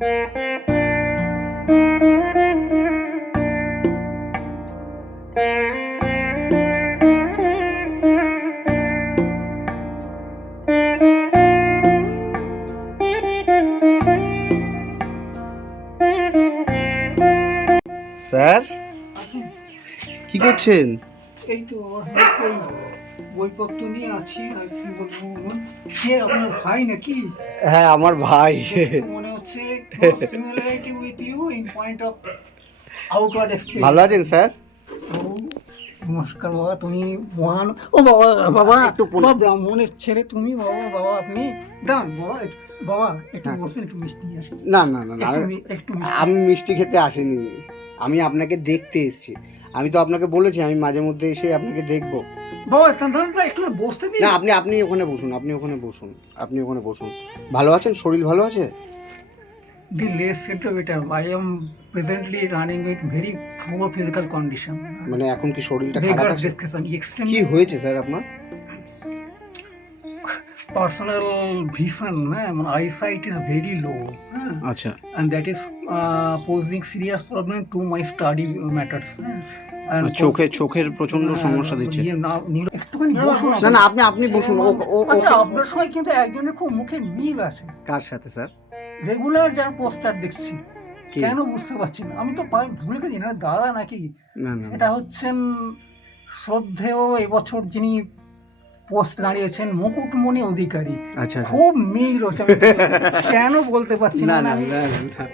Sir? কি করছেন? এই তো বইপত্র নিয়ে আছি আর কি বলব কে আপনার ভাই নাকি? হ্যাঁ আমার ভাই। মনে similarity with you in point of outward expression ভালো আছেন স্যার? নমস্কার বাবা তুমি মহান। ও বাবা বাবা একটু বাবা ব্রাহ্মণের ছেলে তুমি বাবা বাবা আপনি দান বাবা বাবা একটু বসুন একটু মিষ্টি নিয়ে আসুন। না না না না একটু আমি- একটু মিষ্টি। আমি মিষ্টি খেতে আসিনি। আমি আপনাকে দেখতে এসেছি। আমি তো আপনাকে বলেছি আমি মাঝে মধ্যে এসে আপনাকে দেখব। বাবা দান, একটু বসতে দিন। না আপনি আপনি ওখানে বসুন আপনি ওখানে বসুন আপনি ওখানে বসুন। ভালো আছেন? শরীর ভালো আছে? The less better. I am presently running with very poor physical condition. মানে এখন কি শরীরটা খারাপ আছে discussion. কি হয়েছে স্যার আপনার personal vision, eh, my eyesight is very low. eh, আচ্ছা And that is uh, posing serious problem to my study matters. eh. And চোখে চোখের প্রচণ্ড হ্যাঁ, সমস্যা দিচ্ছে ইয়ে না- না আপনি আপনি বসুন ও- আচ্ছা আপনার সময় কিন্তু একজনের খুব মুখে মিল আছে কার সাথে স্যার রেগুলার যার পোস্টার দেখছি। কেন বুঝতে পারছি না। আমি তো ভুলে গেছি না দাদা নাকি। এটা হচ্ছেন শ্রদ্ধেয় এবছর যিনি পোস্ট দাঁড়িয়েছেন মুকুটমণি অধিকারী। আচ্ছা আচ্ছা। খুব মিল হচ্ছে আমি কেন বলতে পারছি না। না।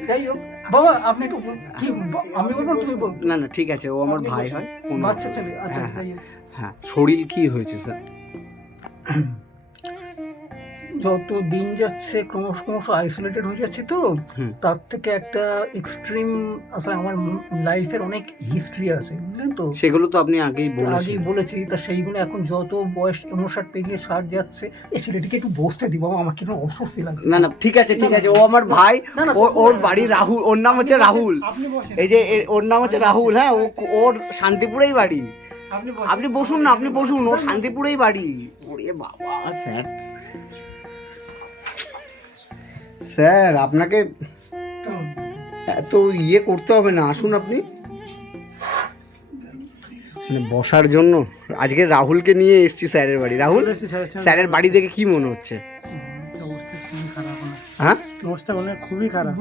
যাই হোক বাবা আপনি একটু কি আমি বলব তুমি বল। না না ঠিক আছে ও আমার ভাই হয় বাচ্চা ছেলে আচ্ছা হ্যাঁ, হ্যাঁ শরীর কি হয়েছে স্যার? যত দিন যাচ্ছে ক্রমশ ক্রমশ আইসোলেটেড হয়ে যাচ্ছে তো তার থেকে একটা এক্সট্রিম আসলে আমার লাইফের অনেক হিস্ট্রি আছে বুঝলেন তো? সেগুলো তো আপনি আগেই আগেই বলেছি তা সেইগুলো এখন যত বয়স উনষাট পেরিয়ে ষাট যাচ্ছে এই ছেলেটিকে একটু বসতে দিব আমার কিন্তু অস্বস্তি লাগছে। না না ঠিক আছে ঠিক আছে ও আমার ভাই ওর ওর বাড়ি রাহুল ওর নাম হচ্ছে রাহুল। এই যে ওর নাম হচ্ছে রাহুল হ্যাঁ ও ওর শান্তিপুরেই বাড়ি। আপনি বসুন না আপনি বসুন ও শান্তিপুরেই বাড়ি। ওরে বাবা স্যার। স্যার আপনাকে এত ইয়ে করতে হবে না আসুন আপনি মানে বসার জন্য আজকে রাহুলকে নিয়ে এসেছি স্যারের বাড়ি রাহুল স্যারের বাড়ি দেখে কি মনে হচ্ছে হ্যাঁ অবস্থা অনেক খুবই খারাপ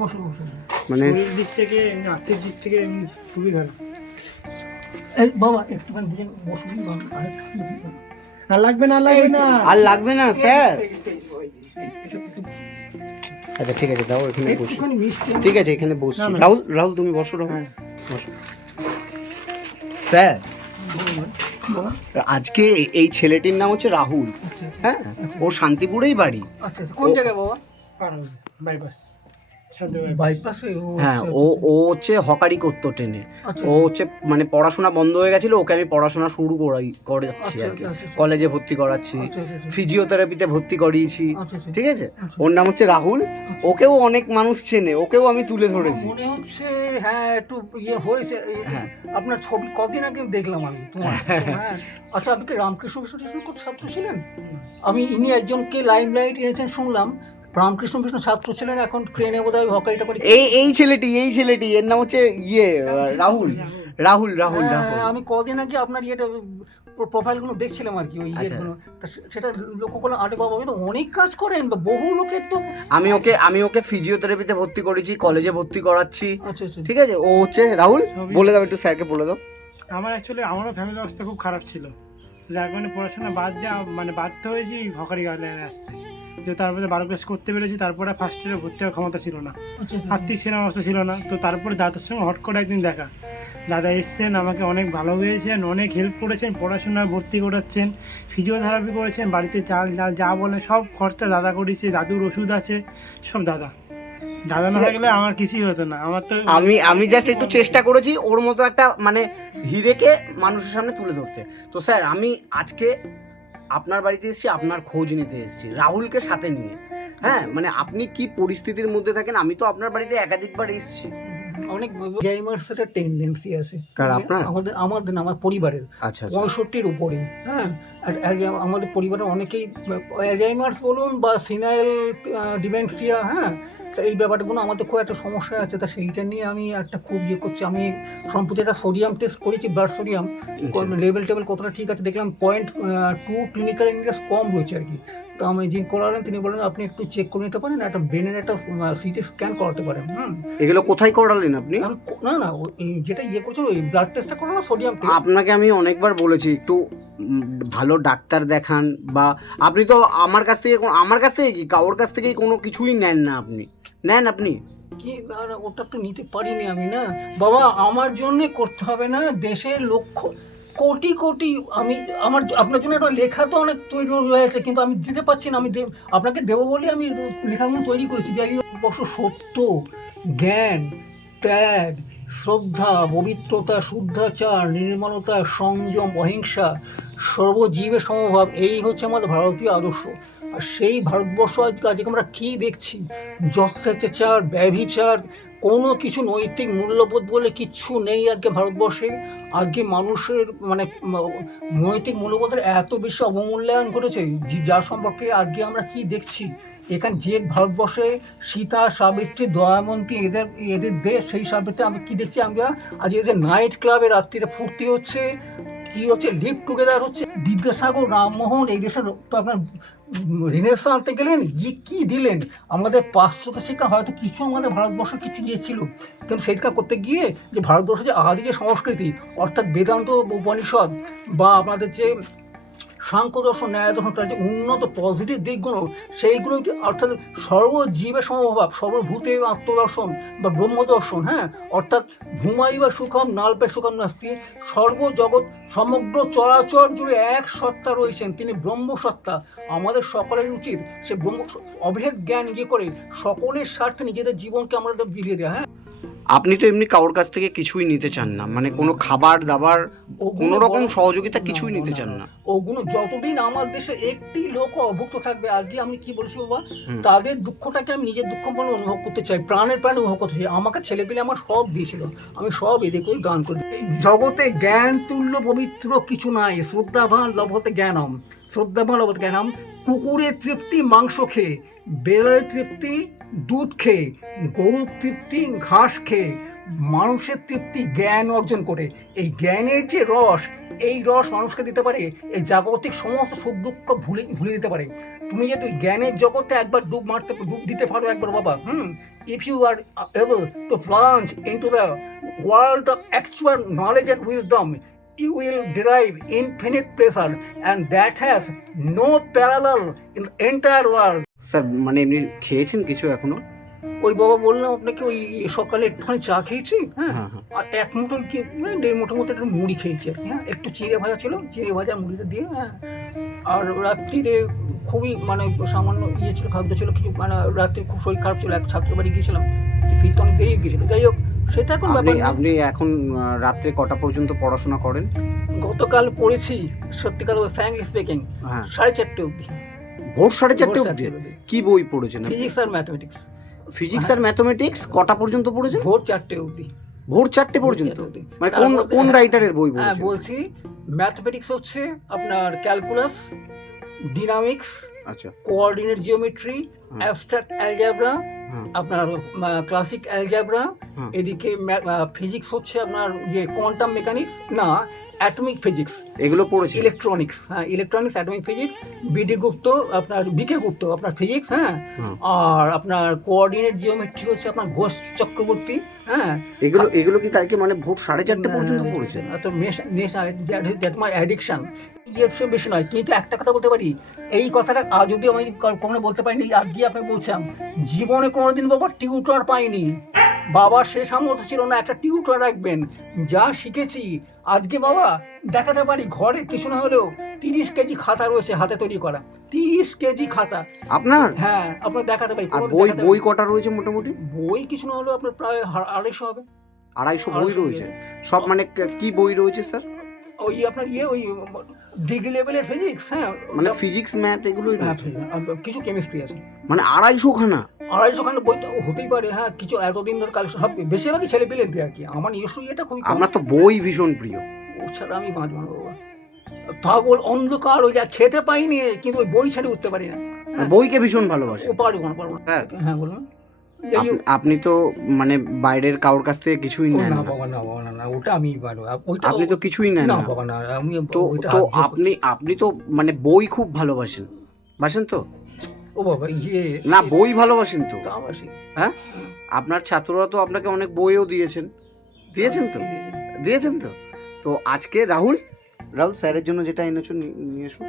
মানে দিক থেকে আর্থিক দিক থেকে খুবই খারাপ বাবা একটুখানি বুঝেন বসুন? আর লাগবে না লাগবে না আর লাগবে না স্যার আচ্ছা ঠিক আছে দাও এখানে বসি। ঠিক আছে এখানে বসছি। রাহুল রাহুল তুমি বসো রাহুল। হ্যাঁ। বসো। স্যার আজকে এই- ছেলেটির নাম হচ্ছে রাহুল। আচ্ছা হ্যাঁ? ও শান্তিপুরেই বাড়ি। আচ্ছা আচ্ছা, কোন জায়গায় বাবা? বাইপাস। হ্যাঁ ও ও হচ্ছে হকারি করতো ট্রেনে। আচ্ছা। ও হচ্ছে মানে পড়াশোনা বন্ধ হয়ে গেছিল ওকে আমি পড়াশোনা শুরু করাই করাচ্ছি আচ্ছা, আর কি। আচ্ছা। কলেজে ভর্তি করাচ্ছি। ফিজিওথেরাপিতে ভর্তি করিয়েছি। ঠিক আছে? ওর নাম হচ্ছে রাহুল ওকেও অনেক মানুষ চেনে ওকেও আমি তুলে ধরেছি। মনে হচ্ছে হ্যাঁ একটু ইয়ে হয়েছে হ্যাঁ। আপনার ছবি কদিন আগে দেখলাম আমি তোমার। হ্যাঁ। আচ্ছা আপনি কি রামকৃষ্ণ মিশন ছাত্র ছিলেন? আমি ইনি একজনকে লাইম লাইট এনেছেন শুনলাম রামকৃষ্ণ মিশন ছাত্র ছিলেন এখন ট্রেনে বোধ হয় হকারিটা করে এই এই ছেলেটি এই ছেলেটি এর নাম হচ্ছে ইয়ে রাহুল রাহুল রাহুল হ্যাঁ, রাহুল। আমি কদিন আগে আপনার ইয়েটা প্রোফাইলগুলো দেখছিলাম আর কি ওই আচ্ছা। ইয়েগুলো তা সেটা লক্ষ্য করলাম আরে বাবা তো অনেক কাজ করেন বা বহু লোকের তো আমি ওকে আমি ওকে ফিজিওথেরাপিতে ভর্তি করেছি কলেজে ভর্তি করাচ্ছি। আচ্ছা আচ্ছা। ঠিক আছে? ও হচ্ছে রাহুল? বলে দাও একটু স্যারকে বলে দাও। আমার অ্যাকচুয়ালি আমারও ফ্যামিলি অবস্থা খুব খারাপ ছিল। যার কারণে পড়াশোনা বাদ দেওয়া মানে বাধ্য হয়েছি হকারি গার্ডেনে আসতে। যে তারপরে বারো ক্লাস করতে পেরেছি তারপরে ফার্স্ট ইয়ারে ভর্তি হওয়ার ক্ষমতা ছিল না। আচ্ছা, আচ্ছা। আর্থিক সেরকম অবস্থা ছিল না। তো তারপরে দাদার সঙ্গে হট করে একদিন দেখা। দাদা এসছেন আমাকে অনেক ভালোবেসেছেন অনেক হেল্প করেছেন পড়াশোনায় ভর্তি করাচ্ছেন ফিজিওথেরাপি করেছেন বাড়িতে চাল ডাল যা বলেন সব খরচা দাদা করেছে দাদুর ওষুধ আছে সব দাদা। দাদা না থাকলে আমার কিছুই হতো না। আমার তো আমি আমি জাস্ট একটু চেষ্টা করেছি ওর মতো একটা মানে হিরেকে মানুষের সামনে তুলে ধরতে। তো স্যার, আমি আজকে আপনার বাড়িতে এসেছি, আপনার খোঁজ নিতে এসেছি, রাহুলকে সাথে নিয়ে। হ্যাঁ মানে আপনি কি পরিস্থিতির মধ্যে থাকেন? আমি তো আপনার বাড়িতে একাধিকবার এসেছি। অনেক গেমার্স একটা টেন্ডেন্সি আছে। কার, আপনার? আমাদের আমাদের না, আমার পরিবারের। আচ্ছা আচ্ছা। পঁয়ষট্টির উপরে হ্যাঁ? আর আমাদের পরিবারে অনেকেই অ্যালজাইমার্স বলুন বা সিনাইল ডিমেনশিয়া হ্যাঁ? তা এই ব্যাপারগুলো আমাদের খুব একটা সমস্যা আছে তা সেইটা নিয়ে আমি একটা খুব ইয়ে করছি। আমি সম্প্রতি একটা সোডিয়াম টেস্ট করেছি ব্লাড সোডিয়াম লেভেল টেবিল কতটা ঠিক আছে দেখলাম পয়েন্ট টু ক্লিনিক্যাল ইন্ডেক্স কম রয়েছে আর কি। তো আমি যিনি করালেন তিনি বললেন আপনি একটু চেক করে নিতে পারেন একটা ব্রেনের একটা সিটি স্ক্যান করাতে পারেন। হুম। এগুলো কোথায় করালেন আপনি? না না যেটা ইয়ে করছেন ওই ব্লাড টেস্টটা করানো সোডিয়াম আপনাকে আমি অনেকবার বলেছি একটু ভালো ডাক্তার দেখান বা আপনি তো আমার কাছ থেকে আমার কাছ থেকে কি কারোর কাছ থেকেই কোনো কিছুই নেন না আপনি। নেন আপনি। কি ওটা তো নিতে পারিনি আমি না। বাবা আমার জন্য করতে হবে না দেশের লক্ষ্য কোটি কোটি আমি আমার আপনার জন্য একটা লেখা তো অনেক তৈরি হয়েছে, কিন্তু আমি দিতে পারছি না, আমি আপনাকে দেবো বলে আমি লেখাগুলো তৈরি করেছি যে অবশ্য সত্য, জ্ঞান, ত্যাগ, শ্রদ্ধা, পবিত্রতা, শুদ্ধাচার, নির্মলতা, সংযম, অহিংসা, সর্বজীবের সমভাব, এই হচ্ছে আমাদের ভারতীয় আদর্শ। আর সেই ভারতবর্ষ আজকে আজকে আমরা কী দেখছি? যত্যাচার ব্যভিচার কোনো কিছু নৈতিক মূল্যবোধ বলে কিচ্ছু নেই আজকে ভারতবর্ষে। আজকে মানুষের মানে নৈতিক মূল্যবোধের এত বেশি অবমূল্যায়ন করেছে যার সম্পর্কে আজকে আমরা কি দেখছি। এখানে যে ভারতবর্ষে সীতা, সাবিত্রী, দয়ামন্তী এদের এদের দেশ, সেই সাবিত্রী আমরা কি দেখছি আমরা? আজকে এদের নাইট ক্লাবে রাত্রিরে ফুর্তি হচ্ছে কি হচ্ছে? লিভ টুগেদার হচ্ছে। বিদ্যাসাগর, রামমোহন, এই দেশের তো আপনার রিনেস আনতে গেলেন কি দিলেন? আমাদের পাশ্চাত্য শিক্ষা হয়তো কিছু আমাদের ভারতবর্ষ কিছু গিয়েছিল কিন্তু সেটা করতে গিয়ে যে ভারতবর্ষ যে আদি যে সংস্কৃতি, অর্থাৎ বেদান্ত উপনিষদ, বা আমাদের যে সাংখ্য দর্শন ন্যায় দর্শন, তার যে উন্নত পজিটিভ দিকগুলো সেইগুলো যে অর্থাৎ সর্বজীবের সমভাব, সর্বভূতের আত্মদর্শন বা ব্রহ্মদর্শন হ্যাঁ? অর্থাৎ ঘুমাই বা সুখম নাল্পে সুখম নাস্তি, সর্বজগৎ সমগ্র চলাচল জুড়ে এক সত্তা রয়েছেন, তিনি ব্রহ্মসত্তা। আমাদের সকলের উচিত সে ব্রহ্ম অভেদ জ্ঞান ইয়ে করে সকলের স্বার্থে নিজেদের জীবনকে আমরা বিলিয়ে দেওয়া হ্যাঁ? আপনি তো এমনি কারোর কাছ থেকে কিছুই নিতে চান না। মানে কোনো খাবার দাবার কোনো রকম সহযোগিতা কিছুই নিতে চান না। ওগুলো যতদিন আমার দেশে একটি লোক অভুক্ত থাকবে আজকে আমি কি বলছি বাবা? তাদের দুঃখটাকে আমি নিজের দুঃখ বলে অনুভব করতে চাই প্রাণের প্রাণে অনুভব করতে চাই। আমাকে ছেলে পেলে আমার সব দিয়েছিল আমি সব এদের করে গান করি। জগতে জ্ঞান তুল্য পবিত্র কিছু নাই। শ্রদ্ধাভান লভতে জ্ঞানম। শ্রদ্ধাভান লভতে জ্ঞানম। কুকুরের তৃপ্তি মাংস খেয়ে। বেড়ালের তৃপ্তি দুধ খেয়ে, গরুর তৃপ্তি, ঘাস খেয়ে, মানুষের তৃপ্তি, জ্ঞান অর্জন করে, এই জ্ঞানের যে রস, এই রস মানুষকে দিতে পারে, এই জাগতিক সমস্ত সুখ দুঃখ ভুলে ভুলে দিতে পারে। তুমি যদি জ্ঞানের জগতে একবার ডুব মারতে, ডুব দিতে পারো একবার বাবা, হুম? If you are able to plunge into the world of actual knowledge and wisdom you will derive infinite pleasure that has no parallel in the entire world. Sir মানে এমনি খেয়েছেন কিছু এখনও? ওই বাবা বললাম আপনাকে ওই সকালে একটুখানি চা খেয়েছি হ্যাঁ? হ্যাঁ হ্যাঁ। আর এক মুঠো কি দেড় মুঠোর মতো একটা মুড়ি খেয়েছি আর কি, হ্যাঁ? একটু চিড়ে ভাজা ছিল চিড়ে ভাজা মুড়িটা দিয়ে হ্যাঁ? আর রাত্রিরে খুবই মানে সামান্য ইয়ে ছিল খাদ্য ছিল কিছু মানে রাত্রে খুব শরীর খারাপ ছিল এক ছাত্র বাড়ি গিয়েছিলাম ফিরতে অনেক দেরি গিয়েছিল। যাই হোক সেটা এখন ব্যাপার আপনি এখন রাত্রে কটা পর্যন্ত পড়াশোনা করেন? গতকাল পড়েছি সত্যিকার ফ্র্যাঙ্কলি স্পিকিং হ্যাঁ। সাড়ে চারটে অবধি। ভোর সাড়ে চারটে অবধি। কি বই পড়েছেন ফিজিক্স আর ম্যাথমেটিক্স ফিজিক্স আর ম্যাথমেটিক্স কটা পর্যন্ত পড়েছেন? ভোর চারটে অবধি। ভোর চারটে পর্যন্ত। মানে কোন কোন রাইটারের বই হ্যাঁ বলছি ম্যাথমেটিক্স হচ্ছে আপনার ক্যালকুলাস ডিনামিক্স আচ্ছা। Coordinate geometry. অ্যাবস্ট্রাক্ট অ্যালজাবরা হ্যাঁ আপনার ক্লাসিক অ্যালজাবরা। এদিকে ফিজিক্স হচ্ছে আপনার ইয়ে কোয়ান্টাম মেকানিক্স না অ্যাটমিক ফিজিক্স এগুলো পড়েছেন ইলেকট্রনিক্স হ্যাঁ electronics atomic physics B D Gupta আপনার বিকে গুপ্ত আপনার ফিজিক্স হ্যাঁ আর আপনার কোঅর্ডিনেট জিওমেট্রি হচ্ছে আপনার ঘোষ চক্রবর্তী হ্যাঁ। এগুলো এগুলো কি কালকে মানে ভোর সাড়ে চারটে পর্যন্ত আচ্ছা মেশ নেশা দ্যাট মাই অ্যাডিকশন ইয়ে বেশি নয় কিন্তু একটা কথা বলতে পারি এই কথাটা আজ অব্দি আমি কখনো বলতে পারিনি আজকে আপনাকে বলছিলাম জীবনে কোনোদিন বাবা টিউটর পাইনি। বাবার সে সামর্থ্য ছিল না একটা টিউটর রাখবেন। যা শিখেছি। আজকে বাবা দেখাতে পারি ঘরে কিছু না হলেও তিরিশ কেজি খাতা রয়েছে হাতে তৈরি করা। তিরিশ কেজি খাতা। আপনার? হ্যাঁ আপনার দেখাতে পারি আর বই বই কটা রয়েছে মোটামুটি? বই কিছু না হলেও আপনার প্রায় আড়াইশো হবে। আড়াইশো বই রয়েছে। সব মানে ক- কি বই রয়েছে স্যার? ওই আপনার ইয়ে ওই ডিগ্রি লেভেলের ফিজিক্স হ্যাঁ। মানে ফিজিক্স ম্যাথ এগুলোই হ্যাঁ, কিছু কেমিস্ট্রি আছে। মানে আড়াইশো খানা? আড়াইশো খানে বই তো হতেই পারে হ্যাঁ কিছু এতদিন ধরে কালেকশন সব বেশিরভাগই ছেলে পেলে দিয়ে আর কি। আমার নিজস্ব ইয়েটা খুবই। আপনার তো বই ভীষণ প্রিয়। ও ছাড়া আমি বাঁচব না বাবা। পাগল অন্ধকার ওই যা খেতে পাইনি কিন্তু ওই বই ছেড়ে উঠতে পারি না। বইকে ভীষণ ভালোবাসেন ও পারব না পারব না। হ্যাঁ। হ্যাঁ বলুন। আপনি তো মানে বাইরের কারোর কাছ থেকে কিছুই নেন না বাবা না বাবা না ওটা আমি আপনি তো কিছুই নেন না বাবা না আমি তো আপনি আপনি তো মানে বই খুব ভালোবাসেন। বাসেন তো? ও বাবা ইয়ে। না বই ভালোবাসেন তো। হ্যাঁ? আপনার ছাত্ররা তো আপনাকে অনেক বইও দিয়েছেন। দিয়েছেন তো? দিয়েছেন তো? তো আজকে রাহুল রাহুল স্যারের জন্য যেটা এনেছো নিয়ে এসো।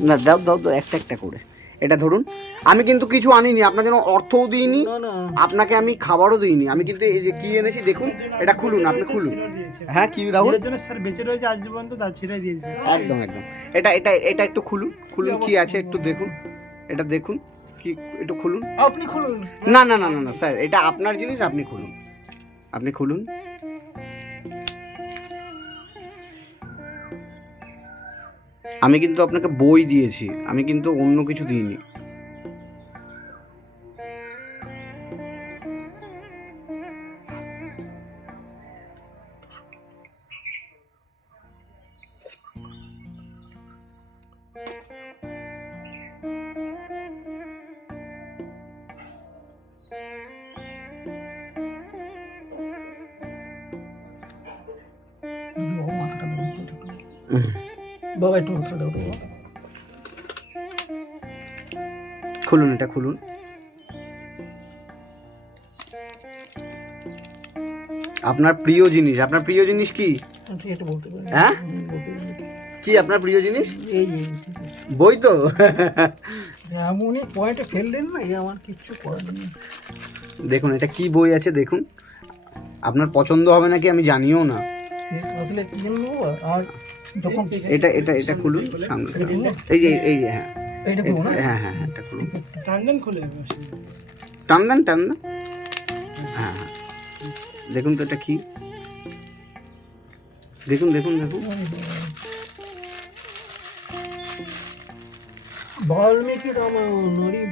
না দাও দাও দাও একটা একটা করে। এটা ধরুন আমি কিন্তু কিছু আনিনি আপনার জন্য অর্থও দিইনি আপনাকে আমি খাবারও দিইনি। আমি কিন্তু এই যে কি এনেছি দেখুন এটা খুলুন আপনি খুলুন। হ্যাঁ কি রাহুল? এর জন্য স্যার বেঁচে রয়েছে আজ পর্যন্ত তার ছেড়ে দিয়েছে। একদম একদম। এটা এটা এটা একটু খুলুন খুলুন কি আছে একটু দেখুন। এটা দেখুন কি একটু খুলুন। আপনি খুলুন। না না না না না স্যার এটা আপনার জিনিস আপনি খুলুন। আপনি খুলুন। আমি কিন্তু আপনাকে বই দিয়েছি আমি কিন্তু অন্য কিছু দিইনি। বাবা, বাবা একটু মাথাটা দাও। খুলুন এটা খুলুন। আপনার প্রিয় জিনিস আপনার প্রিয় জিনিস কি? হ্যাঁ? কি আপনার প্রিয় জিনিস? এই। বই তো। এমনই পয়েন্টে ফেললেন না আমার কিচ্ছু করার নেই। দেখুন এটা কি বই আছে দেখুন। আপনার পছন্দ হবে নাকি আমি জানিও না। আসলে কি আর এটা এটা এটা খুলুন সামনে। এই যে এই যে হ্যাঁ। এইটা হ্যাঁ। হ্যাঁ হ্যাঁ এটা খুলুন। টান দেন টান দেন হ্যাঁ হ্যাঁ। দেখুন তো এটা কি। দেখুন দেখুন দেখুন। বাল্মীকি রামায়ণ হরি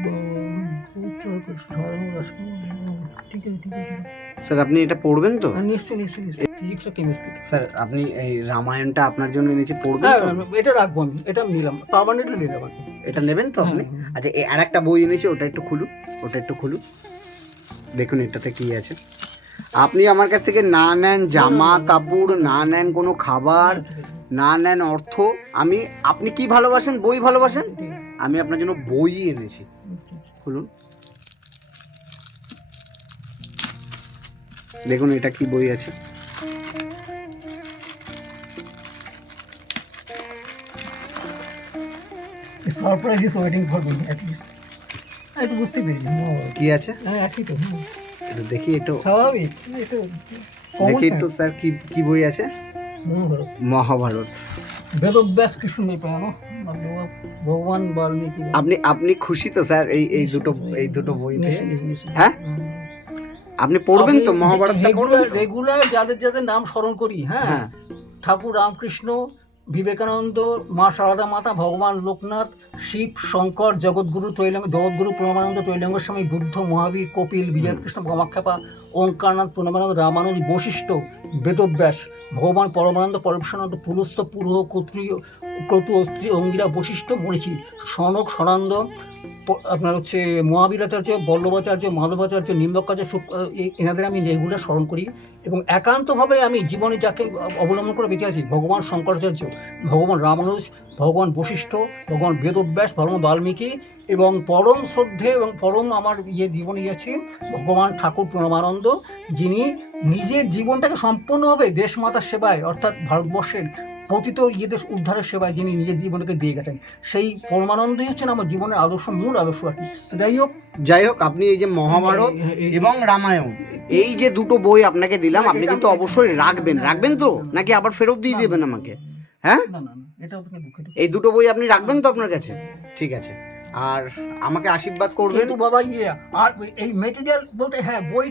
আছে ঠিক আছে। স্যার আপনি এটা পড়বেন তো? হ্যাঁ, নিশ্চয়ই নিশ্চয়ই নিশ্চয়ই। ফিজিক্স আর কেমিস্ট্রি স্যার আপনি এই রামায়ণটা আপনার জন্য এনেছি পড়বেন হ্যাঁ তো? এটা রাখব আমি এটা নিলাম। পার্মানেন্টলি নিলাম এটা নেবেন তো আপনি? হুম। আচ্ছা আর একটা বই এনেছি ওটা একটু খুলুন ওটা একটু খুলুন। দেখুন এটাতে কি আছে। আপনি আমার কাছ থেকে না নেন জামা কাপড় না নেন কোনো খাবার না নেন অর্থ আমি আপনি কি ভালোবাসেন? বই ভালোবাসেন? আমি আপনার জন্য বই এনেছি। ঠিক খুলুন। দেখুন এটা কি বই আছে। হ্যাঁ, একটু বুঝতে পেরেছি। ও, কি আছে? হ্যাঁ একই তো হ্যাঁ। দেখি একটু স্বাভাবিক এটা দেখি একটু স্যার কি কি বই আছে? মহাভারত। বেদব্যাস ভগবান বাল্মীকি। আপনি আপনি খুশি তো স্যার এই এই দুটো এই দুটো বই নিশ্চয়ই। হ্যাঁ? আপনি পড়বেন তো মহাভারত মহাভারতটা পড়বেন রেগুলার যাদের যাদের নাম স্মরণ করি হ্যাঁ? হ্যাঁ। ঠাকুর রামকৃষ্ণ বিবেকানন্দ মা সারদা মাতা ভগবান লোকনাথ শিব শঙ্কর জগৎগুরু তৈলঙ্গ জগৎগুরু প্রণবানন্দ তৈলঙ্গ স্বামী বুদ্ধ মহাবীর কপিল বিজয় কৃষ্ণ কামাখ্যাপা ওঙ্কারনাথ প্রণবানন্দ রামানুজ বশিষ্ঠ বেদব্যাস ভগবান পরমানন্দ পরমেশ্বরানন্দ পুরুষ পুরুহ ক্ষত্রিয় ক্রতু অস্ত্রী অঙ্গিরা বশিষ্ঠ মনীষী সনক সনন্দ আপনার হচ্ছে মহাবীরাচার্য, বল্লভাচার্য, মাধবাচার্য নিম্বকাচার্য এনাদের আমি রেগুলার স্মরণ করি এবং একান্তভাবে আমি জীবনে যাকে অবলম্বন করে বেঁচে আছি ভগবান শঙ্করাচার্য, ভগবান রামানুজ, ভগবান বশিষ্ঠ, ভগবান বেদব্যাস, ভগবান বাল্মীকি এবং পরম শ্রদ্ধে এবং পরম আমার ইয়ে জীবনে আছে ভগবান ঠাকুর প্রণবানন্দ যিনি নিজের জীবনটাকে সম্পূর্ণভাবে দেশমাতার সেবায় অর্থাৎ ভারতবর্ষের পতিত ইয়েদের উদ্ধারের সেবায় যিনি নিজের জীবনকে দিয়ে গেছেন। সেই পরমানন্দই হচ্ছেন আমার জীবনের আদর্শ মূল আদর্শ আর কি। তো যাই হোক যাই হোক আপনি এই যে মহাভারত এই- এই- এবং রামায়ণ এই যে দুটো বই আপনাকে দিলাম আপনি কিন্তু অবশ্যই রাখবেন। রাখবেন তো। নাকি আবার ফেরত দিয়ে দেবেন আমাকে? হ্যাঁ? এই দুটো বই আপনি রাখবেন তো আপনার কাছে? ঠিক আছে। আর আমাকে আশীর্বাদ করবেন। কিন্তু বাবা ইয়ে আর এই মেটেরিয়াল বলতে হ্যাঁ বই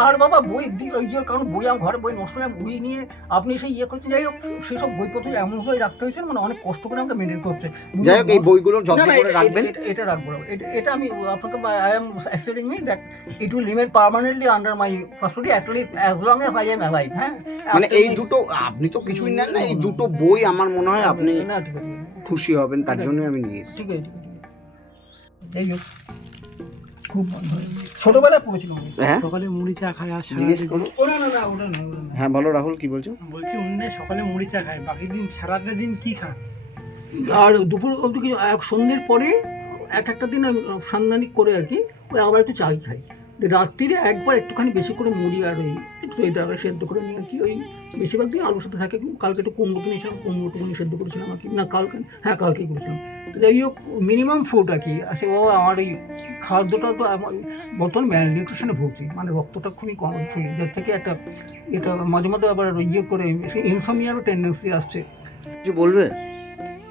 আর বাবা বই ওই কারণ বই আমার ঘরে বই নষ্ট হয়ে বই নিয়ে আপনি সেই ইয়ে করতে যাই হোক সেসব বইপত্র এমনভাবে রাখতে হয়েছে মানে অনেক কষ্ট করে আমাকে মেনটেন করছে যাই হোক এই বইগুলো যত্ন করে এটা- রাখবেন। এটা- রাখব এটা আমি আপনাকে I am assuring me that it will remain permanently under my custody at least as long as I am alive হ্যাঁ? মানে এই দুটো আপনি তো কিছুই নেন না এই দুটো বই আমার মনে হয় আপনি খুশি হবেন তার জন্যই আমি নিয়ে এসেছি। ঠিক আছে ঠিক আছে, খুব ভালো। ছোটবেলায় পড়েছিলাম হ্যাঁ? সকালে মুড়ি চা খায় আর জিজ্ঞেস করো। করুন না না ওটা না ওটা না। হ্যাঁ বলো রাহুল কি বলছো? বলছি অন্য সকালে মুড়ি চা খায় বাকি দিন সারাটা দিন কি খায়? আর দুপুর অবধি কিছু এক সন্ধ্যের পরে এক একটা দিন আমি সান্দানিক করে আর কি ওই আবার একটু চাই খাই। রাত্রিরে একবার একটুখানি বেশি করে মুড়ি আর ওই এই দাঁড়া সেদ্ধ করে নিয়ে কি ওই বেশিরভাগ দিন আলুর সাথে থাকে কালকে একটু কুমড়ো কিনেছিলাম কুমড়োটুকুনি সেদ্ধ করেছিলাম আর কি। না, কালকে হ্যাঁ কালকেই করেছিলাম। তো যাই হোক মিনিমাম ফুড আর কি। আসে বাবা, আমার এই খাদ্যটা তো আমার বর্তমানে ম্যালনিউট্রিশনে ভুগছি মানে রক্তটা খুবই কম শরীর যার থেকে একটা, এটা মাঝে মাঝে আবার ইয়ে করে ইনফামিয়ারও টেন্ডেন্সি আসছে। কিছু বলবে?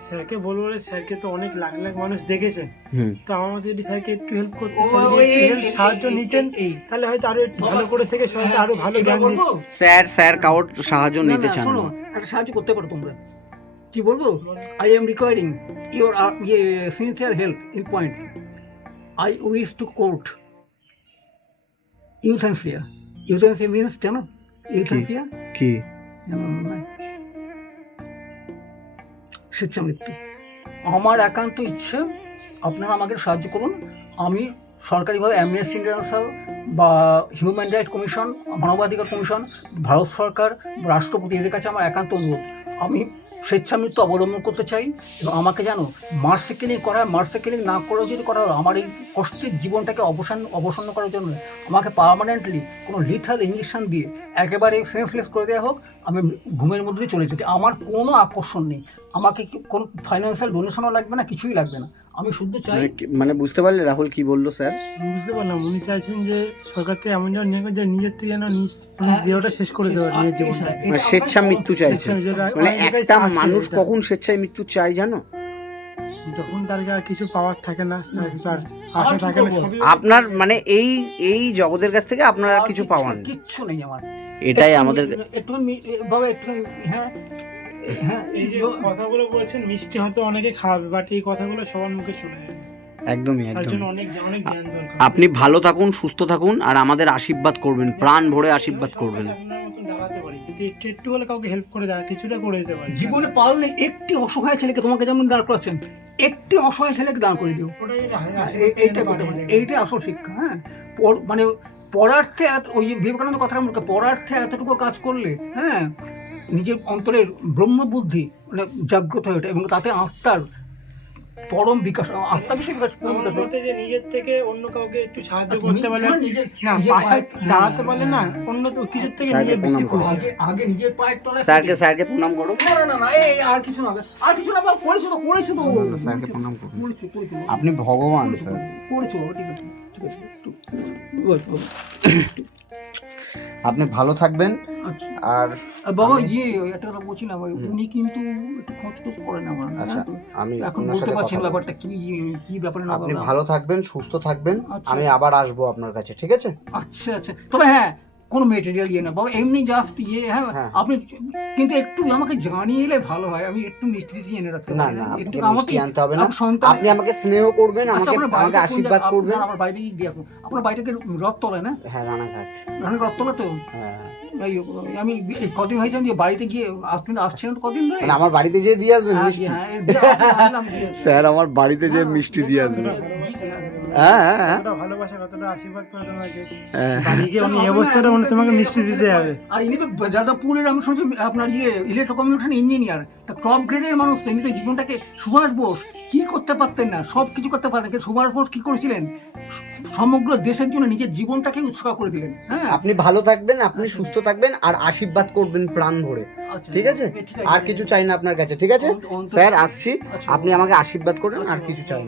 স্যারকে বলব বলে স্যারকে তো অনেক লাখ লাখ মানুষ দেখেছেন হুম। তো আমার মধ্যে যদি স্যারকে একটু হেল্প করতে সাহায্য নিতেন তাহলে হয়তো আরও একটু ভালো করে থেকে সবাইকে আরও ভালো জ্ঞান দিত। স্যার স্যার কারোর সাহায্য নিতে চান না। একটা সাহায্য করতে পারো তোমরা। কি বলব? আই এম রিকোয়ারিং ইউর ইয়ে sincere help in point I wish to court euthanasia euthanasia means জানো? ইউথেন্সিয়া কি? স্বেচ্ছা মৃত্যু আমার একান্ত ইচ্ছে, আপনারা আমাকে সাহায্য করুন। আমি সরকারিভাবে অ্যামনেস্টি ইন্টারন্যাশনাল বা হিউম্যান রাইট কমিশন মানবাধিকার কমিশন ভারত সরকার, রাষ্ট্রপতি, এদের কাছে আমার একান্ত অনুরোধ। আমি স্বেচ্ছা মৃত্যু অবলম্বন করতে চাই এবং আমাকে জানো মার্সি কিলিং করা মার্সি কিলিং না করেও যদি করা হয়, আমার এই কষ্টের জীবনটাকে অবসান, অবসন্ন করার জন্য আমাকে পার্মানেন্টলি কোনো লিথাল ইঞ্জেকশন দিয়ে একেবারে সেন্সলেস করে দেওয়া হোক। আমি ঘুমের মধ্যে চলে যেতে আমার কোনো আকর্ষণ নেই। আমাকে কোনো ফাইন্যান্সিয়াল ডোনেশনও লাগবে না? কিছুই লাগবে না। আমি শুদ্ধ চাই মানে মানে বুঝতে পারলে রাহুল কি বলল স্যার? বুঝতে পারলাম। উনি চাইছেন যে সরকার থেকে এমন যেন নিয়ে যে নিজের থেকে যেন নিজ হ্যাঁ, দেহটা শেষ করে দেওয়া নিজের জীবনটা মানে স্বেচ্ছা মৃত্যু চাইছে। মানে একটা মানুষ কখন স্বেচ্ছায় মৃত্যু চাই জানো? যখন তার কাছে কিছু পাওয়ার থাকে না কিছু আশা থাকে না আপনার মানে এই এই জগতের কাছ থেকে আপনারা আর কিছু পাওয়ান কিচ্ছু নেই আমার। এটাই আমাদের একটু বাবা একটু হ্যাঁ হ্যাঁ এই যে কথাগুলো বলছেন মিষ্টি হয়তো অনেকে খাওয়াবে বাট এই কথাগুলো সবার মুখে শোনা যায়। একদমই একদম অনেক অনেক জ্ঞান দরকার। আপনি ভালো থাকুন সুস্থ থাকুন আর আমাদের আশীর্বাদ করবেন প্রাণ ভরে আশীর্বাদ করবেন। একটু একটু হলে কাউকে হেল্প করে দেয় কিছুটা করে দিতে পারি। জীবনে পারলে একটি অসহায় ছেলেকে তোমাকে যেমন দাঁড় করাচ্ছেন একটি অসহায় ছেলেকে দাঁড় করে দিও। এইটা করতে পারে এইটাই আসল শিক্ষা হ্যাঁ? মানে পরার্থে ওই বিবেকানন্দ কথা মনে পরার্থে এতটুকু কাজ করলে হ্যাঁ নিজের অন্তরের ব্রহ্মবুদ্ধি মানে জাগ্রত হয়ে ওঠে এবং তাতে আত্মার পরম বিকাশ আত্মা বিষয় বিকাশ পরম বিকাশ। যে নিজের থেকে অন্য কাউকে একটু সাহায্য করতে পারলে না পাশে দাঁড়াতে পারলে না। অন্য তো কিছুর থেকে নিজে বেশি করো। আগে আগে নিজের পায়ের তলায় স্যারকে স্যারকে প্রণাম করো না না না এই আর কিছু না আর কিছু না বাবা করেছ তো করেছ তো স্যারকে প্রণাম করেছ করেছ আপনি ভগবান স্যার করেছ ঠিক আছে ঠিক। আপনি ভালো থাকবেন আচ্ছা আর আর বাবা ইয়ে একটা কথা বলছিলাম উনি কিন্তু একটু খোঁজ টোজ করেন আমার আচ্ছা হ্যাঁ আমি এখন বলতে ব্যাপারটা কি কি ব্যাপারে না আপনি ভালো থাকবেন সুস্থ থাকবেন আচ্ছা। আমি আবার আসব আপনার কাছে ঠিক আছে? আচ্ছা আচ্ছা। তবে হ্যাঁ কোনো মেটেরিয়াল ইয়ে না। বাবা এমনি জাস্ট ইয়ে হ্যাঁ হ্যাঁ। আপনি কিন্তু একটু আমাকে জানিয়ে এলে ভালো হয় আমি একটু মিষ্টি টিষ্টি এনে রাখতে না না একটু আমাকে আনতে হবে না। আপনি আমাকে স্নেহ করবেন আচ্ছা, আমাকে আমাকে আশীর্বাদ করবেন। আমার বাড়িতে গিয়ে দিয়ে আসুন। আপনার বাড়িটাকে রথতলায় না? হ্যাঁ রানাঘাট। রানের রথতলা তো? হ্যাঁ। এই, আমি কদিন হয়েছে যে বাড়িতে গিয়ে আপনি আসছেন কদিন ধরে? আমার বাড়িতে যেয়ে দিয়ে আসবেন হ্যাঁ, মিষ্টি। হ্যাঁ। স্যার আমার বাড়িতে যে হ্যাঁ, মিষ্টি দিয়ে আসবেন হ্যাঁ হ্যাঁ হ্যাঁ। কতটা ভালোবাসা কতটা আশীর্বাদ করে তোমাকে। উনি না, এই হবে না, অবস্থাটা উনি তোমাকে মিষ্টি দিতে হবে। আর ইনি তো যাদবপুরের আমি শুনছি আপনার ইয়ে ইলেকট্রো ইঞ্জিনিয়ার তা টপ গ্রেডের মানুষ ইনি তো জীবনটাকে সুভাষ বোস। কি করতে পারতেন না? সব কিছু করতে পারতেন কিন্তু সুভাষ বোস কি করেছিলেন? সমগ্র দেশের জন্য নিজের জীবনটাকে উৎসর্গ করে দিলেন হ্যাঁ। আপনি ভালো থাকবেন আপনি সুস্থ থাকবেন আর আশীর্বাদ করবেন প্রাণ ভরে। আচ্ছা, ঠিক আছে? আর কিছু চাই না আপনার কাছে ঠিক আছে? স্যার আসছি। আচ্ছা। আপনি আমাকে আশীর্বাদ করবেন আর কিছু চাই না।